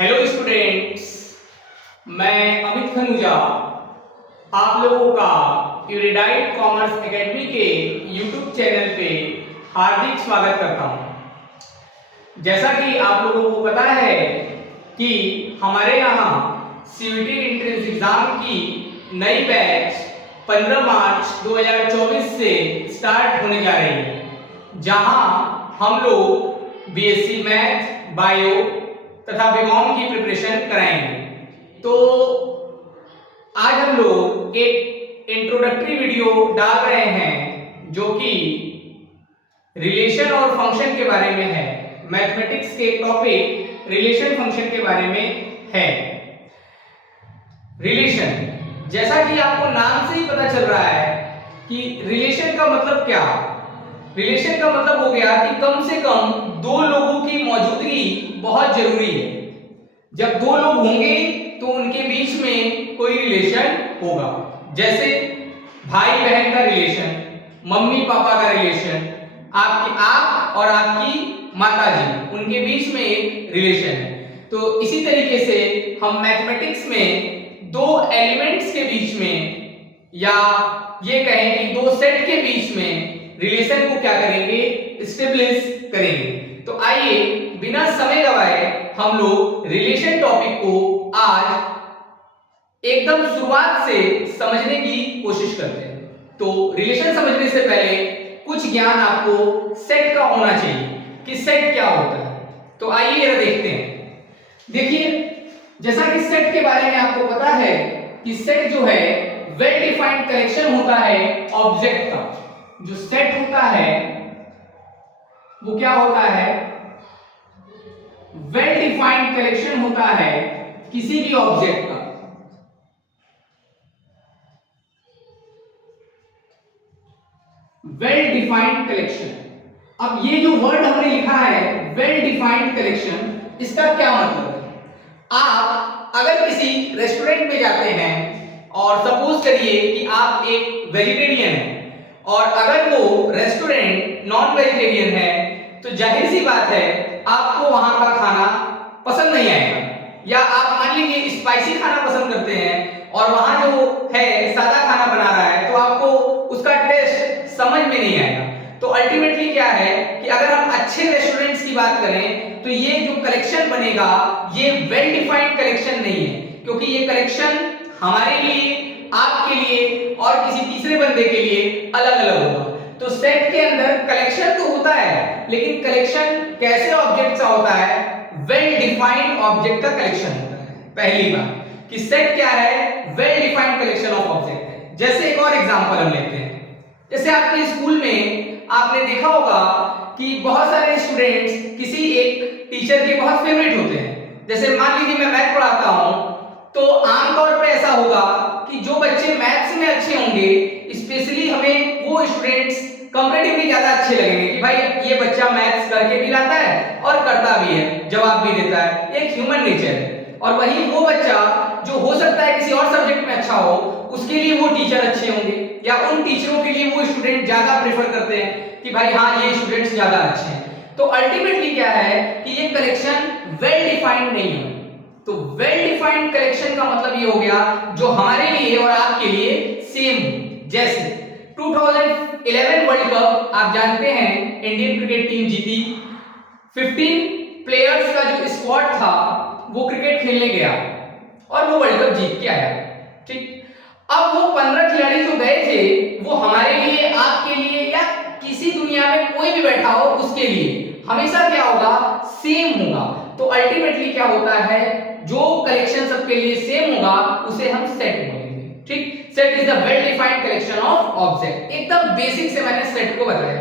Hello students, मैं अमित खनुजा आप लोगों का यूरेडाइट कॉमर्स एकेडमी के यूट्यूब चैनल पे हार्दिक स्वागत करता हूं। जैसा कि आप लोगों को पता है कि हमारे यहाँ सीयूईटी एंट्रेंस एग्जाम की नई बैच 15 मार्च 2024 से स्टार्ट होने जा रही है, जहां हम लोग बीएससी मैथ, बायो तथा बीकॉम की प्रिपरेशन कराएंगे। तो आज हम लोग एक इंट्रोडक्टरी वीडियो डाल रहे हैं जो कि रिलेशन और फंक्शन के बारे में है। मैथमेटिक्स के टॉपिक रिलेशन फंक्शन के बारे में है। रिलेशन, जैसा कि आपको नाम से ही पता चल रहा है कि रिलेशन का मतलब क्या। रिलेशन का मतलब हो गया कि कम से कम दो लोगों की मौजूदगी बहुत जरूरी है। जब दो लोग होंगे तो उनके बीच में कोई रिलेशन होगा, जैसे भाई बहन का रिलेशन, मम्मी पापा का रिलेशन, आप और आपकी माता जी, उनके बीच में एक रिलेशन है। तो इसी तरीके से हम मैथमेटिक्स में दो एलिमेंट्स के बीच में, या ये कहें कि दो सेट के बीच में रिलेशन को क्या करेंगे, एस्टेब्लिश करेंगे। तो आइए बिना समय गवाए हम लोग रिलेशन टॉपिक को आज एकदम शुरुआत से समझने की कोशिश करते हैं। तो रिलेशन समझने से पहले कुछ ज्ञान आपको सेट का होना चाहिए कि सेट क्या होता है। तो आइए जरा देखते हैं। देखिए, जैसा कि सेट के बारे में आपको पता है कि सेट जो है वेल डिफाइंड कलेक्शन होता है ऑब्जेक्ट का। जो सेट होता है वो क्या होता है, वेल डिफाइंड कलेक्शन होता है किसी भी ऑब्जेक्ट का। Well defined collection. अब ये जो वर्ड हमने लिखा है वेल डिफाइंड कलेक्शन, इसका क्या मतलब है? आप अगर किसी रेस्टोरेंट में जाते हैं और सपोज करिए कि आप एक वेजिटेरियन हैं और अगर वो रेस्टोरेंट नॉन वेजिटेरियन है तो जाहिर सी बात है आपको वहां का खाना पसंद नहीं आएगा। या आप मान लीजिए स्पाइसी खाना पसंद करते हैं और वहां जो है सादा खाना बना रहा है तो आपको उसका टेस्ट समझ में नहीं आएगा। तो अल्टीमेटली क्या है कि अगर हम अच्छे रेस्टोरेंट्स की बात करें तो ये जो कलेक्शन बनेगा ये वेल डिफाइंड कलेक्शन नहीं है, क्योंकि ये कलेक्शन हमारे लिए, आपके लिए और किसी तीसरे बंदे के लिए अलग अलग होगा। तो सेट के अंदर कलेक्शन तो होता है, लेकिन कलेक्शन कैसे ऑब्जेक्ट का होता है? वेल डिफाइंड ऑब्जेक्ट का कलेक्शन होता है। पहली बात कि सेट क्या है, well defined collection of object है। जैसे एक और एग्जांपल हम लेते हैं। जैसे आपके स्कूल में आपने देखा होगा कि बहुत सारे स्टूडेंट्स किसी एक टीचर के बहुत फेवरेट होते हैं। जैसे मान लीजिए मैं मैथ पढ़ाता हूं तो आमतौर पे ऐसा होगा कि जो बच्चे मैथ्स में अच्छे होंगे, स्पेशली हमें वो स्टूडेंट्स कंपैरेटिवली ज्यादा अच्छे लगेंगे कि भाई ये बच्चा मैथ्स करके भी लाता है और करता भी है, जवाब भी देता है, एक ह्यूमन नेचर है। और वही वो बच्चा जो हो सकता है किसी और सब्जेक्ट में अच्छा हो, उसके लिए वो टीचर अच्छे होंगे, या उन टीचरों के लिए वो स्टूडेंट ज्यादा प्रेफर करते हैं कि भाई हाँ ये स्टूडेंट्स ज्यादा अच्छे हैं। तो अल्टीमेटली क्या है कि ये कलेक्शन वेल डिफाइंड नहीं है। तो वेल डिफाइंड कलेक्शन का मतलब ये हो गया जो हमारे लिए और आपके लिए सेम। जैसे 2011 वर्ल्ड कप आप जानते हैं इंडियन क्रिकेट टीम जीती। 15 प्लेयर्स का जो स्क्वाड था वो क्रिकेट खेलने गया और वो वर्ल्ड कप जीत के आया। ठीक, अब वो 15 खिलाड़ी जो गए थे वो हमारे लिए, आपके लिए, या किसी दुनिया में कोई भी बैठा हो उसके लिए हमेशा क्या होगा, सेम होगा। तो अल्टीमेटली क्या होता है, जो कलेक्शन सबके लिए सेम होगा उसे हम सेट बोलेंगे। ठीक, set is the well defined collection of object. एकदम बेसिक से मैंने सेट को बताया।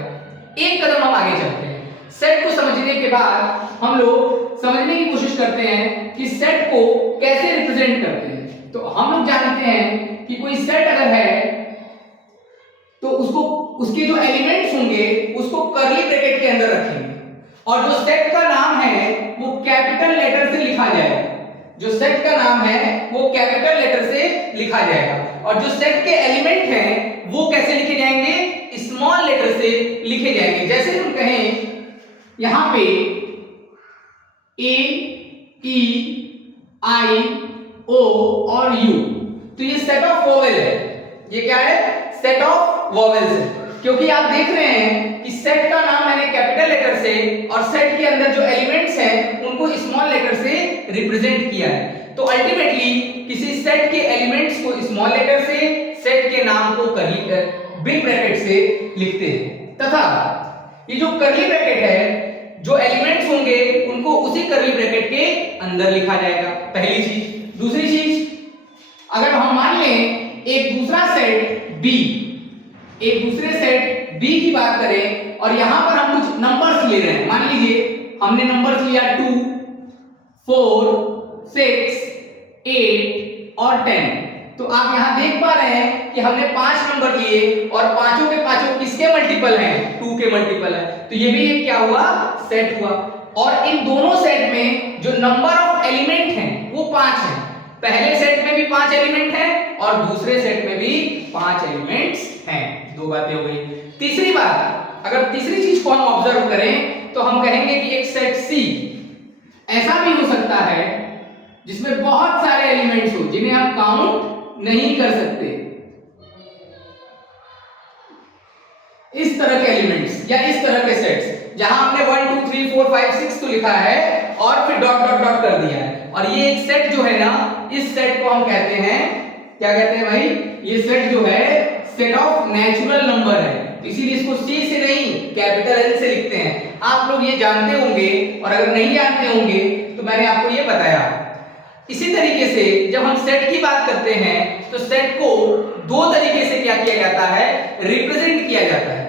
एक कदम हम आगे चलते हैं। सेट को समझने के बाद हम लोग समझने की कोशिश करते हैं कि सेट को कैसे रिप्रेजेंट करते हैं। तो हम लोग जानते हैं कि कोई सेट अगर है तो उसको, उसके जो एलिमेंट्स होंगे उसको कर्ली ब्रैकेट के अंदर रखेंगे और जो सेट का नाम है वो कैपिटल लेटर से लिखा जाएगा। जो सेट का नाम है वो कैपिटल लेटर से लिखा जाएगा और जो सेट के एलिमेंट हैं वो कैसे लिखे जाएंगे, स्मॉल लेटर से लिखे जाएंगे। जैसे हम कहें यहां पे ए ई आई, ओ और यू। तो ये सेट ऑफ वोवेल है। ये क्या है? सेट ऑफ वोवेल्स है। क्योंकि आप देख रहे हैं कि सेट का नाम मैंने कैपिटल लेटर से और सेट के अंदर जो एलिमेंट्स हैं उनको स्मॉल लेटर से रिप्रेजेंट किया है। तो अल्टीमेटली किसी सेट के एलिमेंट्स को स्मॉल लेटर से, सेट के नाम को कर्ली बिग ब्रैकेट से लिखते हैं। तथा ये जो कर्ली ब्रैकेट है, जो एलिमेंट्स होंगे उनको उसी कर्ली ब्रैकेट के अंदर लिखा जाएगा, पहली चीज। दूसरी चीज, अगर हम मान लें एक दूसरा सेट बी, एक दूसरे सेट बी की बात करें और यहां पर हम कुछ नंबर्स ले रहे हैं। मान लीजिए हमने नंबर्स लिया 2, 4, 6, 8 और 10। तो आप यहां देख पा रहे हैं कि हमने 5 नंबर लिए और पांचों के पांचों किसके मल्टीपल हैं? 2 के मल्टीपल है। तो ये भी एक क्या हुआ? सेट हुआ। और इन दोनों सेट में जो नंबर ऑफ एलिमेंट हैं वो 5 हैं। पहले सेट में भी 5 एलिमेंट हैं और दूसरे सेट में भी 5 एलिमेंट्स हैं। दो बातें हो गई। तीसरी बात, अगर तीसरी चीज को हम ऑब्जर्व करें तो हम कहेंगे कि एक सेट सी ऐसा भी हो सकता है जिसमें बहुत सारे एलिमेंट्स हो जिन्हें हम काउंट नहीं कर सकते। इस तरह के एलिमेंट्स या इस तरह के सेट्स जहां हमने 1 2 3 4 5 6 तो लिखा है और फिर डॉट डॉट डॉट कर दिया है। और ये एक सेट जो है ना, इस सेट को हम कहते हैं, क्या कहते हैं भाई? ये सेट जो है सेट ऑफ नेचुरल नंबर है। इसीलिए इसको सी से नहीं कैपिटल एल से लिखते हैं। आप लोग ये जानते होंगे और अगर नहीं जानते होंगे तो मैंने आपको ये बताया। इसी तरीके से जब हम सेट की बात करते हैं तो सेट को दो तरीके से क्या किया जाता है? रिप्रेजेंट किया जाता है।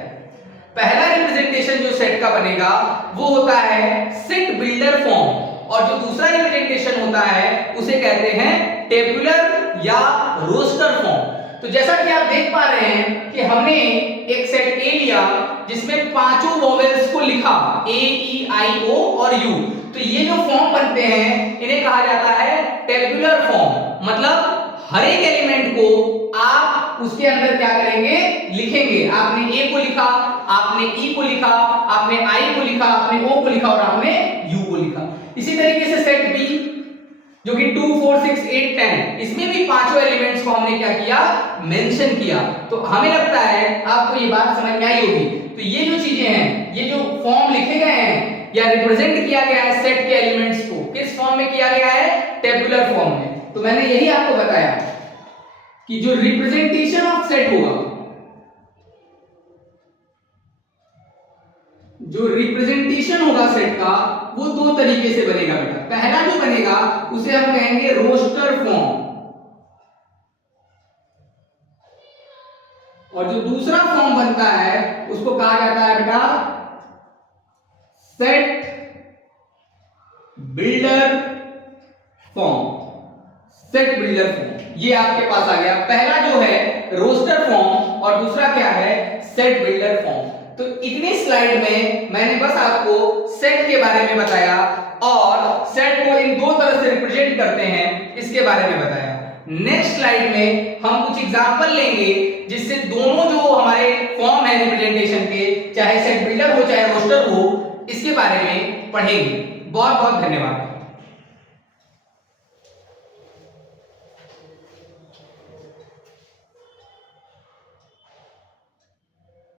पहला रिप्रेजेंटेशन जो सेट का बनेगा वो होता है सेट बिल्डर फॉर्म, और जो दूसरा रिप्रेजेंटेशन होता है उसे कहते हैं टेबुलर या रोस्टर फॉर्म। तो जैसा कि आप देख पा रहे हैं कि हमने एक सेट ए लिया जिसमें पांचों वोवेल्स को लिखा, ए ई आई ओ और यू। तो ये जो फॉर्म बनते हैं इन्हें कहा जाता है टेबुलर फॉर्म। मतलब हर एक एलिमेंट को आप उसके अंदर क्या करेंगे? लिखेंगे। आपने ए को लिखा, आपने ई को लिखा, आपने आई को लिखा, आपने ओ को लिखा और आपने यू को लिखा। इसी तरीके से सेट बी जो कि 2 4 6 8 10, इसमें भी पांचों एलिमेंट्स को हमने क्या किया? मेंशन किया। तो हमें लगता है आपको ये बात समझ में आई होगी। तो ये जो चीजें हैं, ये जो फॉर्म लिखे गए हैं या रिप्रेजेंट किया गया है सेट के एलिमेंट्स को, किस फॉर्म में किया गया है? टेबुलर फॉर्म में। तो मैंने यही आपको बताया कि जो रिप्रेजेंटेशन ऑफ सेट होगा, जो रिप्रेजेंटेशन होगा सेट का, वो दो तरीके से बनेगा बेटा। पहला जो बनेगा उसे हम कहेंगे रोस्टर फॉर्म, और जो दूसरा फॉर्म बनता है उसको कहा जाता है बेटा set builder form. Set builder form ये आपके पास आ गया। पहला जो है रोस्टर फॉर्म और दूसरा क्या है? Set builder form. तो इतनी स्लाइड में मैंने बस आपको सेट के बारे में बताया और सेट को इन दो तरह से रिप्रेजेंट करते हैं इसके बारे में बताया। नेक्स्ट स्लाइड में हम कुछ एग्जांपल लेंगे जिससे दोनों जो हमारे फॉर्म है रिप्रेजेंटेशन के, चाहे सेट बिल्डर हो चाहे रोस्टर हो, इसके बारे में पढ़ेंगे। बहुत बहुत धन्यवाद।